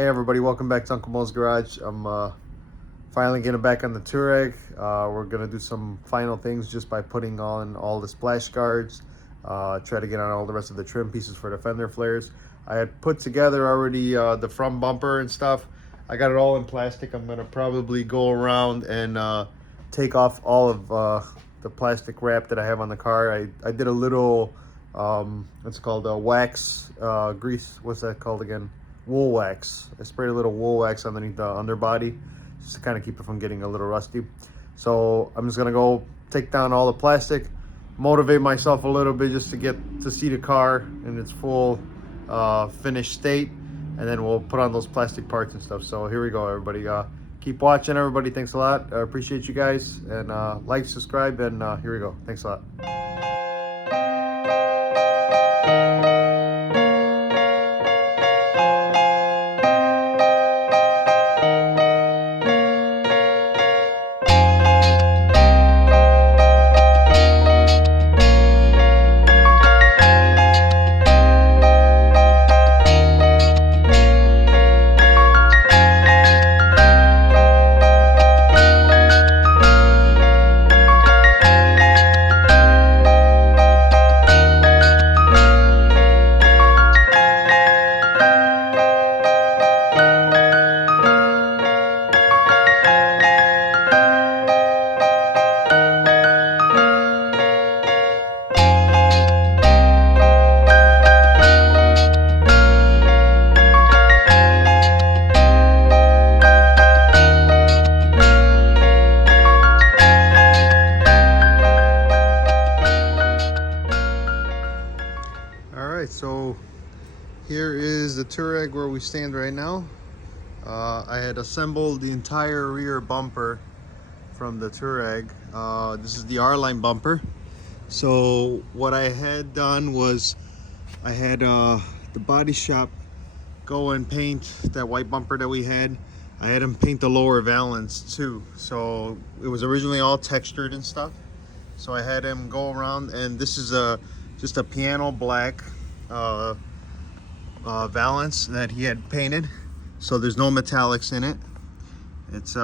Hey everybody, welcome back to Uncle Mo's Garage. I'm finally getting back on the Touareg. We're gonna do some final things just by putting on all the splash guards, try to get on all the rest of the trim pieces for the fender flares. I had put together already the front bumper and stuff. I got it all in plastic. I'm gonna probably go around and take off all of the plastic wrap that I have on the car. I did a little, what's it called, wax, grease, what's that called again? Wool wax. I sprayed a little wool wax underneath the underbody just to kind of keep it from getting a little rusty. So I'm just gonna go take down all the plastic, motivate myself a little bit just to get to see the car in its full finished state, and then we'll put on those plastic parts and stuff. So here we go, everybody. Keep watching, everybody. Thanks a lot. I appreciate you guys, and like, subscribe, and here we go. Thanks a lot. So here is the Touareg where we stand right now. I had assembled the entire rear bumper from the Touareg. This is the R-line bumper. So what I had done was I had the body shop go and paint that white bumper that we had. I had them paint the lower valance too. So it was originally all textured and stuff. So I had him go around, and this is just a piano black valance that he had painted, so there's no metallics in it. It's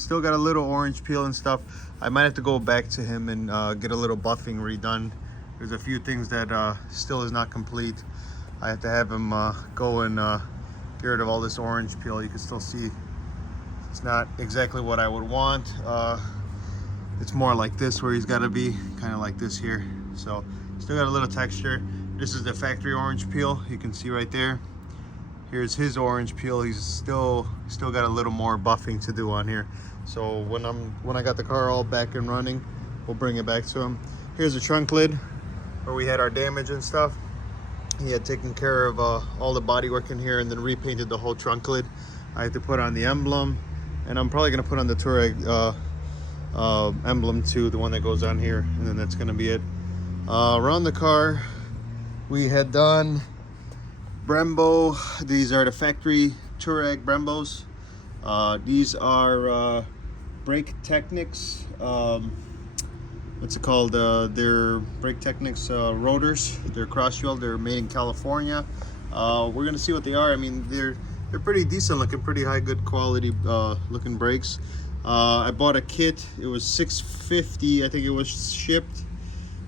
still got a little orange peel and stuff. I might have to go back to him and get a little buffing redone. There's a few things that still is not complete. I have to have him go and get rid of all this orange peel. You can still see it's not exactly what I would want. It's more like this, where he's got to be kind of like this here. So still got a little texture. This is the factory orange peel. You can see right there. Here's his orange peel. He's still got a little more buffing to do on here. So when I got the car all back and running, we'll bring it back to him. Here's the trunk lid where we had our damage and stuff. He had taken care of all the body work in here and then repainted the whole trunk lid. I had to put on the emblem, and I'm probably gonna put on the Touareg emblem too, the one that goes on here, and then that's gonna be it. Around the car, we had done Brembo. These are the factory Touareg Brembos. These are Brake Technics. What's it called? They're Brake Technics rotors. They're cross-wheel. They're made in California. We're gonna see what they are. I mean, they're pretty decent looking, pretty high, good quality looking brakes. I bought a kit. It was $6.50. I think it was shipped.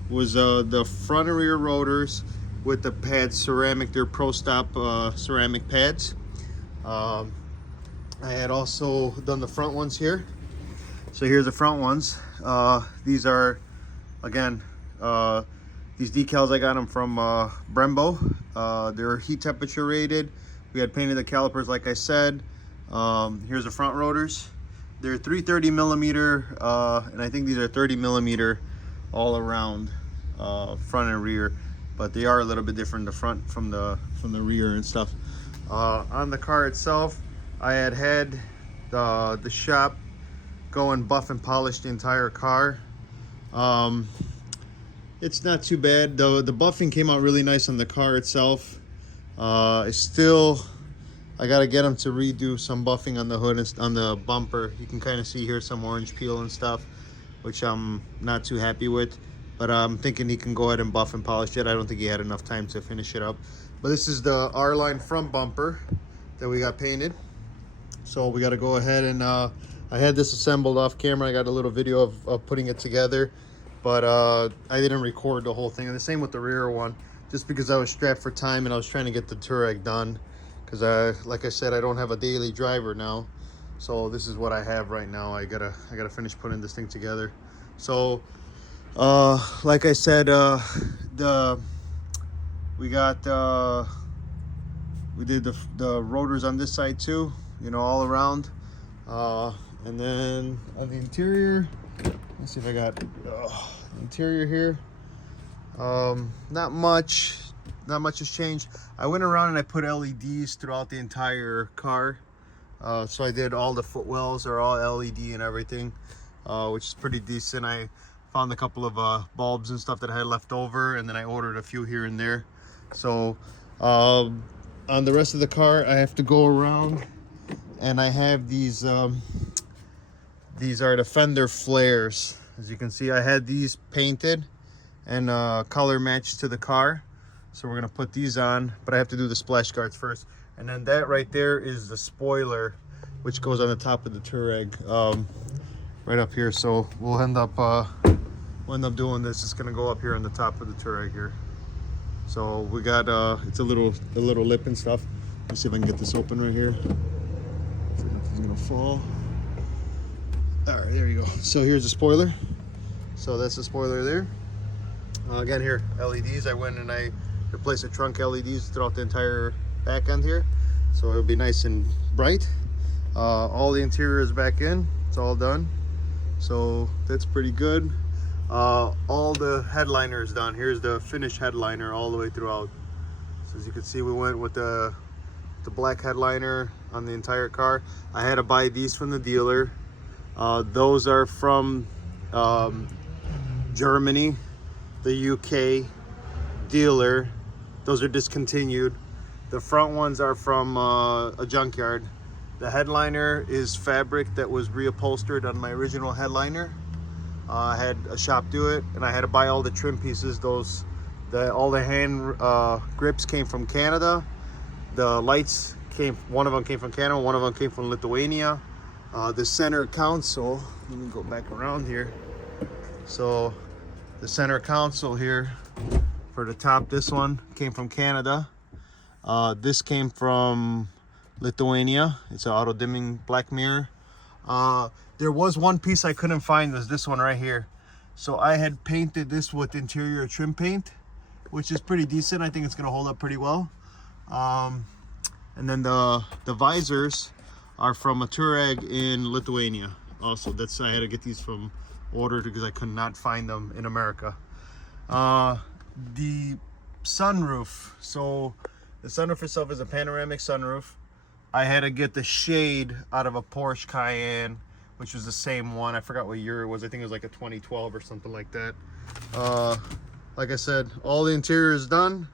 Was the front and rear rotors with the pads, ceramic. They're Pro Stop ceramic pads. I had also done the front ones here. So here's the front ones. These are, again, these decals, I got them from Brembo. They're heat temperature rated. We had painted the calipers, like I said. Here's the front rotors. They're 330 millimeter, and I think these are 30 millimeter all around, front and rear. But they are a little bit different, the front from the rear and stuff. On the car itself, I had the shop go and buff and polish the entire car. It's not too bad. The buffing came out really nice on the car itself. I gotta get them to redo some buffing on the hood and on the bumper. You can kind of see here some orange peel and stuff, which I'm not too happy with. But I'm thinking he can go ahead and buff and polish it. I don't think he had enough time to finish it up. But this is the R-line front bumper. that we got painted. So we got to go ahead and I had this assembled off camera. I got a little video of putting it together, but I didn't record the whole thing. And the same with the rear one, just because I was strapped for time and I was trying to get the Touareg done, because like I said, I don't have a daily driver now. So this is what I have right now. I gotta finish putting this thing together. So like I said, we did the rotors on this side too, you know, all around. And then on the interior, let's see if I got the interior here. Not much has changed. I went around and I put LEDs throughout the entire car. So I did all the footwells are all LED and everything, which is pretty decent. I found a couple of bulbs and stuff that I had left over, and then I ordered a few here and there. So on the rest of the car, I have to go around, and I have these are the fender flares. As you can see, I had these painted and color matched to the car. So we're gonna put these on, but I have to do the splash guards first. And then that right there is the spoiler, which goes on the top of the Touareg, right up here. So we'll end up doing this. It's gonna go up here on the top of the Touareg here. So we got it's a little lip and stuff. Let's see if I can get this open right here. If nothing's gonna fall. All right, there you go. So here's the spoiler. So that's the spoiler there. Again, here LEDs. I went and I replaced the trunk LEDs throughout the entire back end here, so it'll be nice and bright. All the interior is back in. It's all done. So that's pretty good. All the headliner is done. Here's the finished headliner all the way throughout. So as you can see, we went with the black headliner on the entire car. I had to buy these from the dealer. Those are from Germany, the UK dealer. Those are discontinued. The front ones are from a junkyard. The headliner is fabric that was reupholstered on my original headliner. I had a shop do it, and I had to buy all the trim pieces. All the hand grips came from Canada. The lights one of them came from Canada, one of them came from Lithuania. The center console, let me go back around here. So the center console here for the top, this one came from Canada. This came from Lithuania. It's an auto dimming black mirror. There was one piece I couldn't find, was this one right here. So I had painted this with interior trim paint, which is pretty decent. I think it's gonna hold up pretty well. And then the visors are from a Touareg in Lithuania. Also, I had to get these from ordered because I could not find them in America. The sunroof. So the sunroof itself is a panoramic sunroof. I had to get the shade out of a Porsche Cayenne, which was the same one. I forgot what year it was. I think it was like a 2012 or something like that. Like I said, all the interior is done.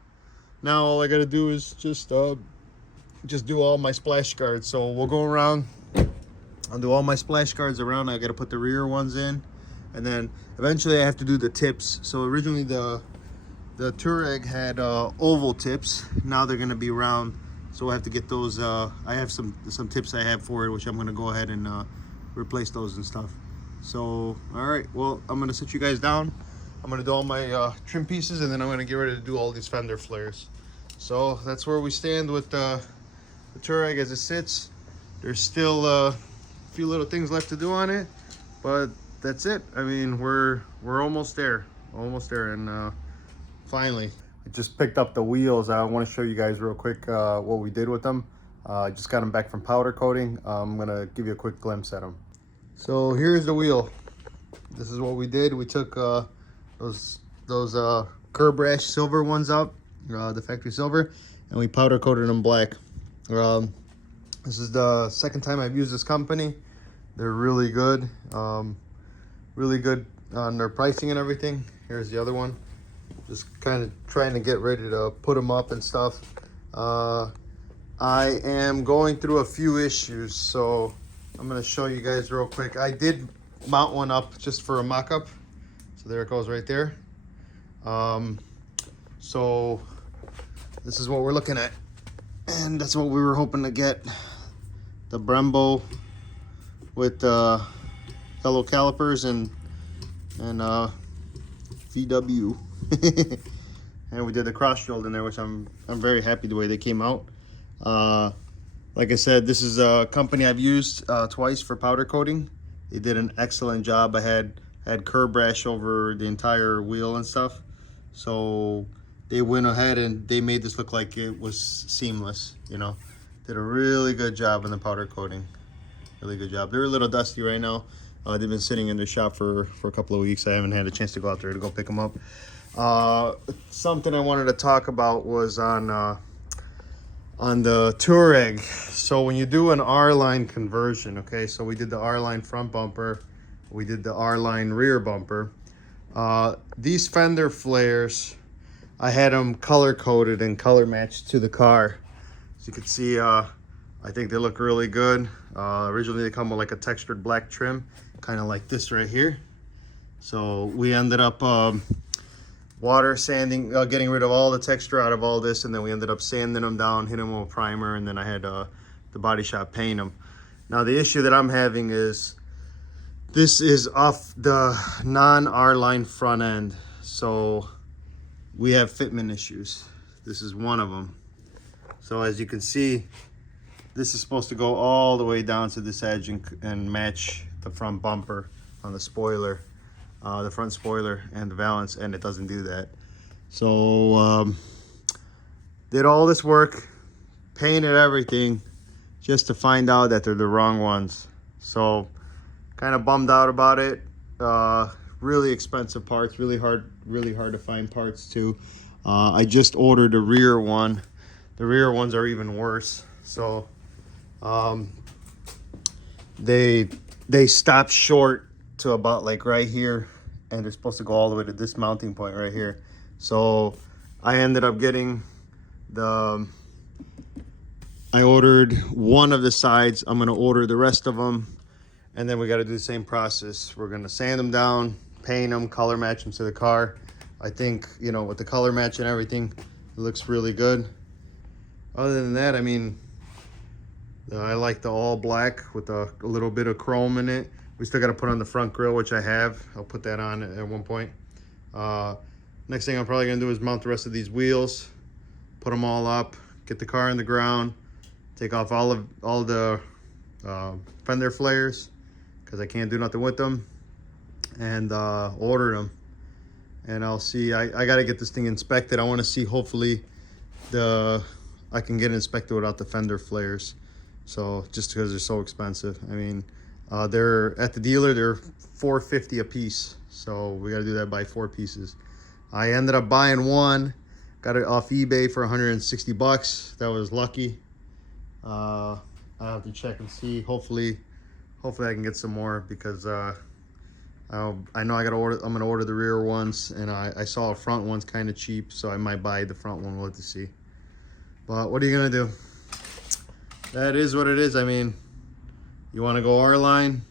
Now all I gotta do is just do all my splash guards. So we'll go around and do all my splash guards around. I gotta put the rear ones in, and then eventually I have to do the tips. So originally the Touareg had oval tips. Now they're gonna be round. So I have to get those. I have some tips I have for it, which I'm gonna go ahead and replace those and stuff. So all right, well, I'm gonna sit you guys down. I'm gonna do all my trim pieces, and then I'm gonna get ready to do all these fender flares. So that's where we stand with the Touareg as it sits. There's still a few little things left to do on it, but that's it. I mean, we're almost there, and finally. I just picked up the wheels. I want to show you guys real quick what we did with them. I just got them back from powder coating. I'm gonna give you a quick glimpse at them. So here's the wheel. This is what we did. We took those curb rash silver ones up, the factory silver, and we powder coated them black. This is the second time I've used this company. They're really good, on their pricing and everything. Here's the other one. Just kind of trying to get ready to put them up and stuff. I am going through a few issues, so I'm going to show you guys real quick. I did mount one up just for a mock-up. So there it goes right there. So this is what we're looking at. And that's what we were hoping to get. The Brembo with yellow calipers and VW. And we did the cross shield in there, which I'm very happy the way they came out. Like I said, this is a company I've used twice for powder coating. They did an excellent job. I had curb rash over the entire wheel and stuff, so they went ahead and they made this look like it was seamless. You know, did a really good job in the powder coating. Really good job. They're a little dusty right now. They've been sitting in the shop for a couple of weeks. I haven't had a chance to go out there to go pick them up. Something I wanted to talk about was on the Touareg. So when you do an R-line conversion, okay, so we did the R-line front bumper, we did the R-line rear bumper. These fender flares, I had them color coded and color matched to the car. As you can see, I think they look really good. Originally they come with like a textured black trim, kind of like this right here. So we ended up water sanding, getting rid of all the texture out of all this, and then we ended up sanding them down, hitting them with a primer, and then I had the body shop paint them. Now the issue that I'm having is this is off the non-R-line front end, so we have fitment issues. This is one of them. So as you can see, this is supposed to go all the way down to this edge and match the front bumper on the spoiler. The front spoiler and the valance, and it doesn't do that. So did all this work, painted everything, just to find out that they're the wrong ones. So kind of bummed out about it. Really expensive parts, really hard to find parts too. I just ordered a rear one. The rear ones are even worse. So they stopped short to about like right here, and they're supposed to go all the way to this mounting point right here. So I ended up getting I ordered one of the sides. I'm gonna order the rest of them, and then we got to do the same process. We're gonna sand them down, paint them, color match them to the car. I think, you know, with the color match and everything, it looks really good. Other than that, I mean, I like the all black with a little bit of chrome in it. We still got to put on the front grille, which I have. I'll put that on at one point. Next thing I'm probably going to do is mount the rest of these wheels, put them all up, get the car in the ground, take off all the fender flares because I can't do nothing with them, and order them. And I'll see. I got to get this thing inspected. I want to see, hopefully, I can get it inspected without the fender flares. So just because they're so expensive. I mean, they're at the dealer, they're $4.50 a piece, so we got to do that by 4 pieces. I ended up buying one, got it off eBay for 160 bucks. That was lucky. I have to check and see. Hopefully I can get some more, because I know I'm gonna order the rear ones, and I saw a front one's kind of cheap, so I might buy the front one. We'll have to see. But what are you gonna do? That is what it is. I mean, you want to go R-line,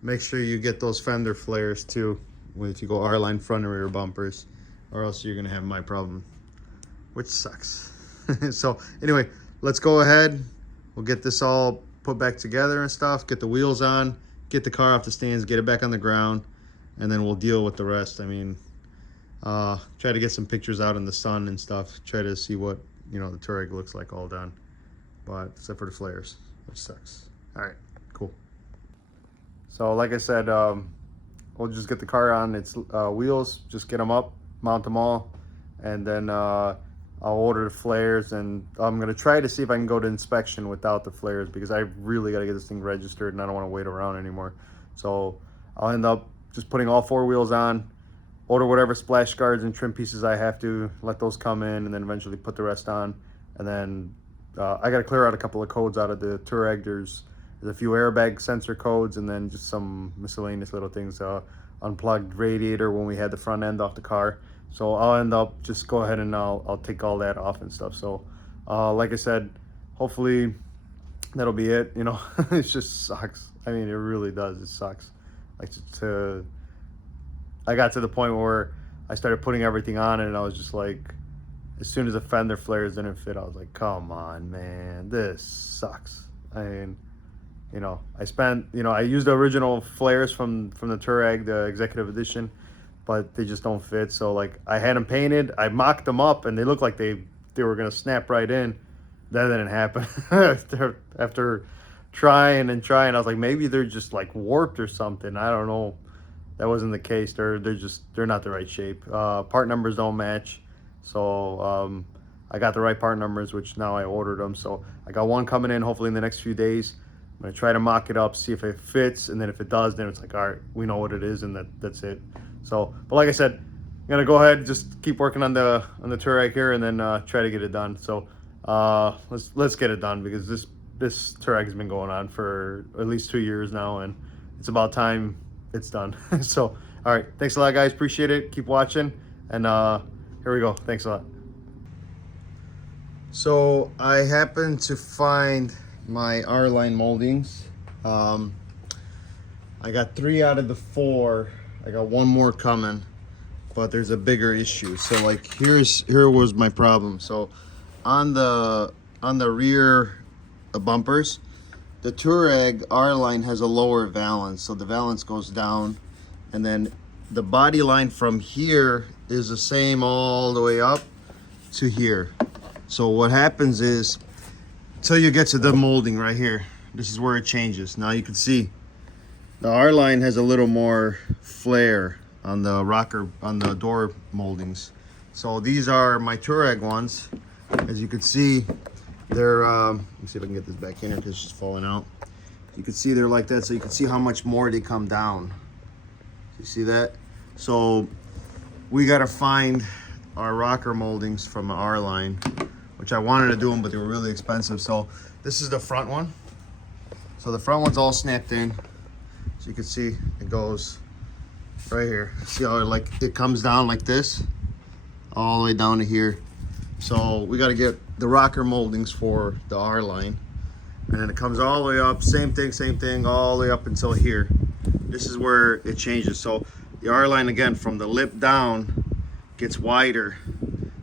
make sure you get those fender flares too if you go R-line front and rear bumpers, or else you're gonna have my problem, which sucks. So anyway, let's go ahead. We'll get this all put back together and stuff, get the wheels on, get the car off the stands, get it back on the ground, and then we'll deal with the rest. I mean, try to get some pictures out in the sun and stuff, try to see what, you know, the Touareg looks like all done. But except for the flares, which sucks. All right, cool. So like I said, we'll just get the car on its wheels, just get them up, mount them all, and then I'll order the flares, and I'm gonna try to see if I can go to inspection without the flares, because I really gotta get this thing registered and I don't wanna wait around anymore. So I'll end up just putting all 4 wheels on, order whatever splash guards and trim pieces I have to, let those come in, and then eventually put the rest on. And then I got to clear out a couple of codes out of the Touareg. There's a few airbag sensor codes, and then just some miscellaneous little things. Unplugged radiator when we had the front end off the car. So I'll end up just go ahead and I'll take all that off and stuff. So like I said, hopefully that'll be it. You know, it just sucks. I mean, it really does. It sucks. Like I got to the point where I started putting everything on, and I was just like, as soon as the fender flares didn't fit, I was like, come on, man, this sucks. I mean, you know, I used the original flares from the Touareg, the executive edition, but they just don't fit. So like, I had them painted, I mocked them up, and they looked like they were gonna snap right in. That didn't happen. After trying and trying, I was like, maybe they're just like warped or something. I don't know. That wasn't the case. They're not the right shape. Part numbers don't match. So I got the right part numbers, which now I ordered them. So I got one coming in hopefully in the next few days. I'm gonna try to mock it up, see if it fits, and then if it does, then it's like, all right, we know what it is, and that's it. So, but like I said, I'm gonna go ahead, just keep working on the Touareg here, and then try to get it done. So let's get it done, because this Touareg has been going on for at least 2 years now, and it's about time it's done. So all right, thanks a lot, guys, appreciate it. Keep watching, and here we go. Thanks a lot. So I happened to find my R-line moldings. I got 3 out of the 4. I got 1 more coming, but there's a bigger issue. So like, here was my problem. So on the rear bumpers, the Touareg R-line has a lower valance, so the valance goes down, and then the body line from here is the same all the way up to here. So what happens is, till you get to the molding right here, this is where it changes. Now you can see the R-line has a little more flare on the rocker, on the door moldings. So these are my Touareg ones. As you can see, they're let me see if I can get this back in here because it's just falling out. You can see they're like that, so you can see how much more they come down. You see that? So we got to find our rocker moldings from the R-line, which I wanted to do them, but they were really expensive. So this is the front one. So the front one's all snapped in. So you can see it goes right here. See how it comes down like this, all the way down to here. So we got to get the rocker moldings for the R-line, and then it comes all the way up, same thing, all the way up until here. This is where it changes. So the R-line, again, from the lip down gets wider.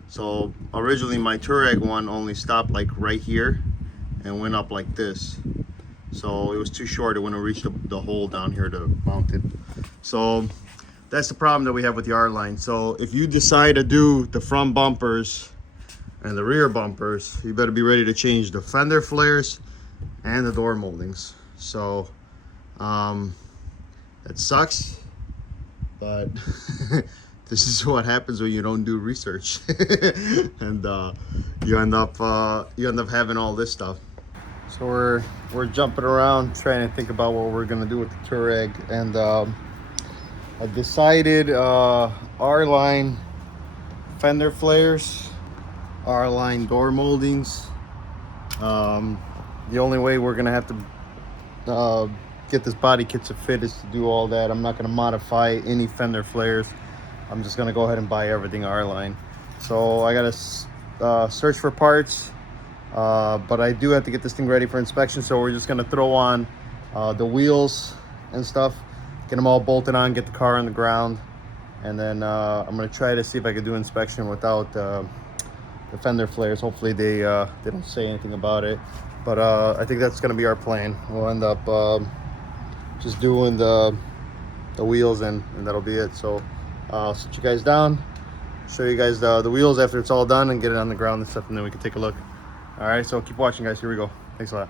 So originally my Touareg one only stopped like right here and went up like this. So it was too short, it wouldn't reach the hole down here to mount it. So that's the problem that we have with the R-line. So if you decide to do the front bumpers and the rear bumpers, you better be ready to change the fender flares and the door moldings. So it sucks, but this is what happens when you don't do research. And you end up having all this stuff. So we're jumping around trying to think about what we're gonna do with the Touareg, and I decided R-line fender flares, R-line door moldings. The only way we're gonna have to get this body kit to fit is to do all that. I'm not gonna modify any fender flares. I'm just gonna go ahead and buy everything R-line. So I gotta search for parts, but I do have to get this thing ready for inspection. So we're just gonna throw on the wheels and stuff, get them all bolted on, get the car on the ground, and then I'm gonna try to see if I could do inspection without the fender flares. Hopefully they don't say anything about it, but I think that's gonna be our plan. We'll end up just doing the wheels, and that'll be it. So I'll sit you guys down, show you guys the wheels after it's all done, and get it on the ground and stuff, and then we can take a look. All right, so keep watching, guys. Here we go. Thanks a lot.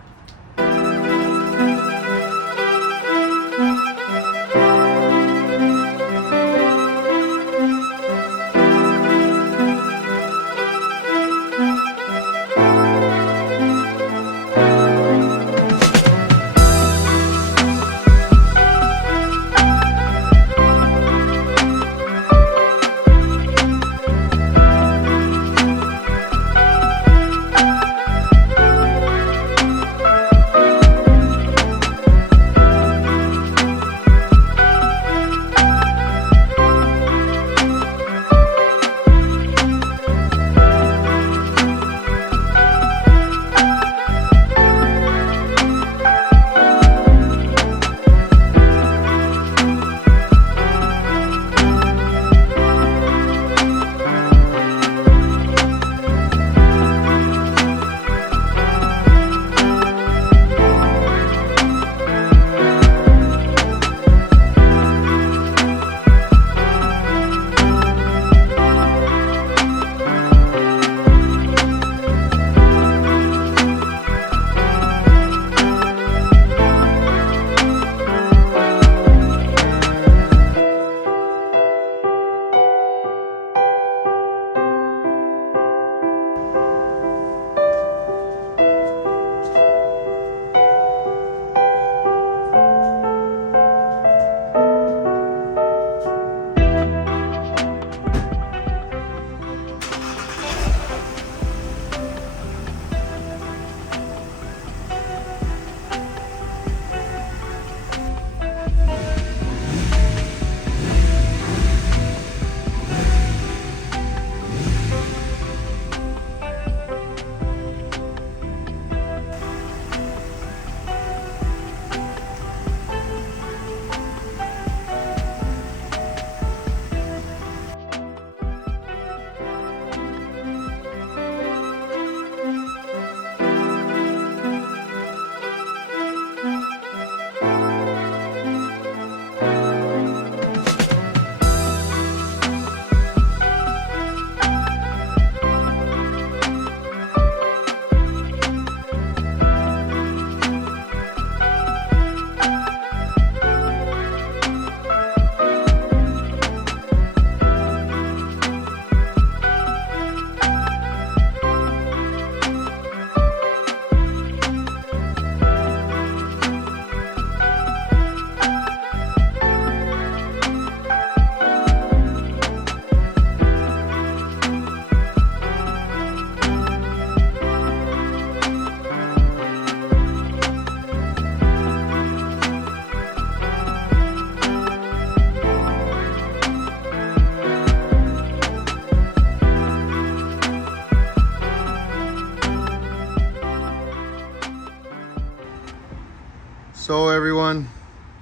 So everyone,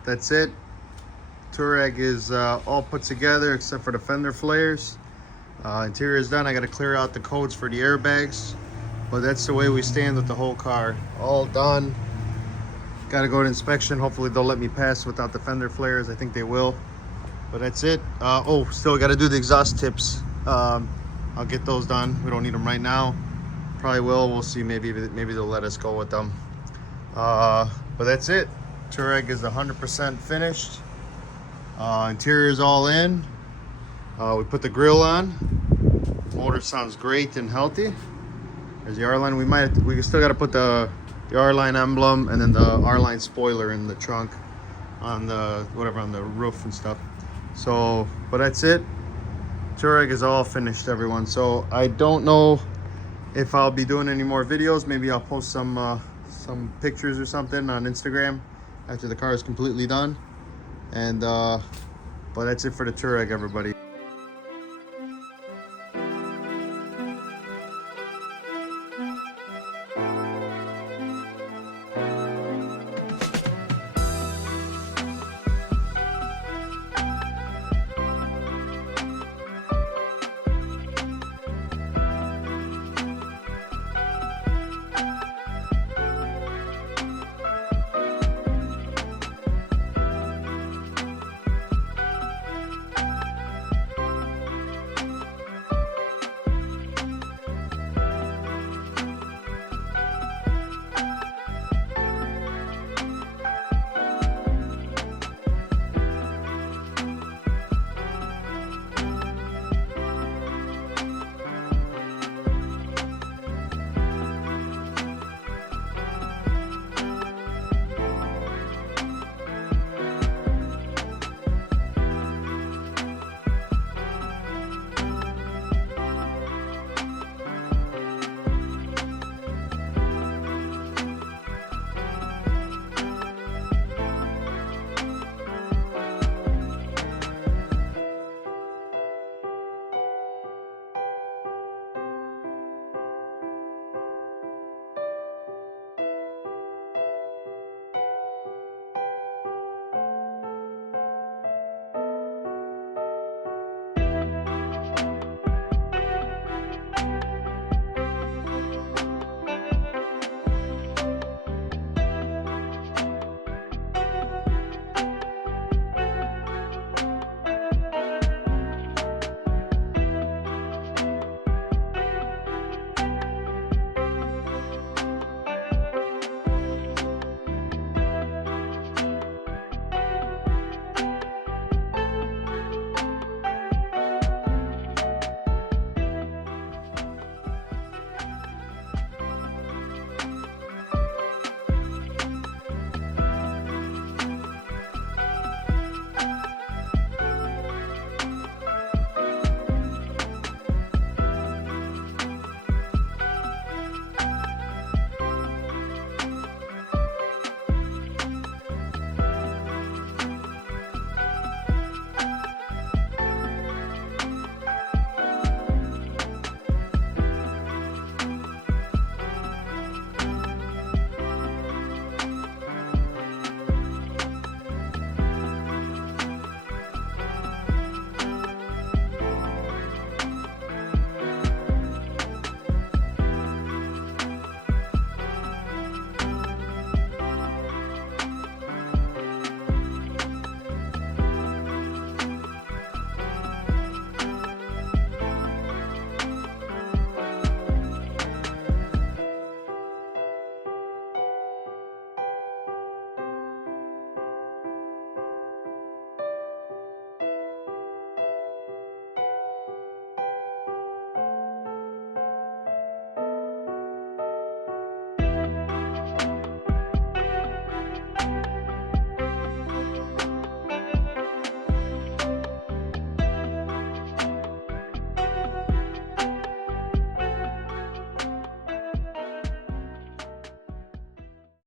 that's it. Touareg is all put together except for the fender flares. Interior is done. I got to clear out the codes for the airbags, but that's the way we stand with the whole car. All done. Got to go to inspection. Hopefully they'll let me pass without the fender flares. I think they will. But that's it. Oh, still got to do the exhaust tips. I'll get those done. We don't need them right now. Probably will. We'll see. Maybe they'll let us go with them. But that's it. Touareg is 100% finished. Interior is all in. We put the grill on. Motor sounds great and healthy. There's the R-line. We still got to put the R-line emblem and then the R-line spoiler in the trunk on the on the roof and stuff. So, but that's it. Touareg is all finished, everyone. So I don't know if I'll be doing any more videos. Maybe I'll post some pictures or something on Instagram after the car is completely done. And but that's it for the Touareg, everybody.